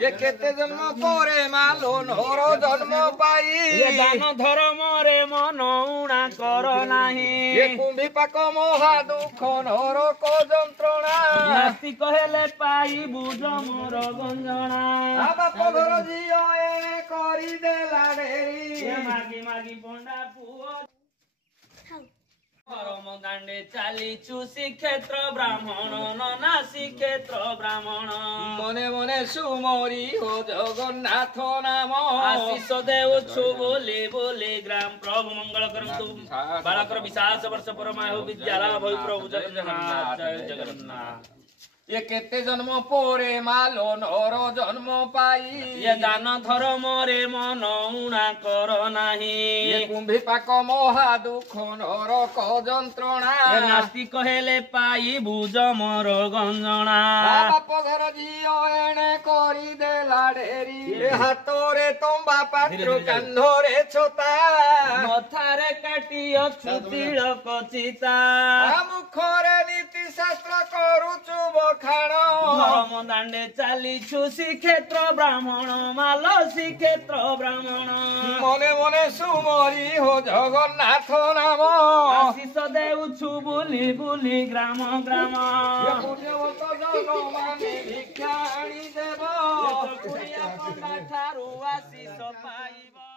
ये केते जन्म परे मालो नोर जन्म पाई ये दान धर्म रे मन उणा कर नाही ये कुंभी पाक महा दुख नोर को जंत्रणा नास्ति कहेले पाई बुझ मोर गंजना बाप घर झियो ए करी देला ढेरी ये मागी मागी पंडा पुओ परम दांडे चालीचु श्रीक्षेत्र ब्राह्मण नना श्रीक्षेत्र ब्राह्मण मने मने सुमरी हो जगन्नाथ नाम आशीष देउछु बोले बोले ग्राम प्रभु मंगल करतु बालकर विशास वर्ष परमायु विद्यालय भय प्रभु जगन्नाथ जय जगन्नाथ ये केते जन्म परे मालो नोर जन्म पाई ये दान धर्म रे मन उणा कर नाही ये कुंभी पाक महा दुख नोर को जंत्रणा ये नास्ति कहेले पाई बुझ मोर गंजना बाप घर झियो एणे करी देला ढेरी हातरे तंबा पात्र कांधरे छोता मथारे काटी अछुतिलक चिता मुखरे नीति शास्त्र करुचु बखाण धर्म दांडे चालीछु श्रीक्षेत्र ब्राह्मण माल श्रीक्षेत्र ब्राह्मण मने मने सुमरी हो जगन्नाथ नाम आशीष देउछु बुली बुली ग्राम ग्राम पुण्यवत जग माने भिक्षा आनी देव ठारू आशीष पाइब।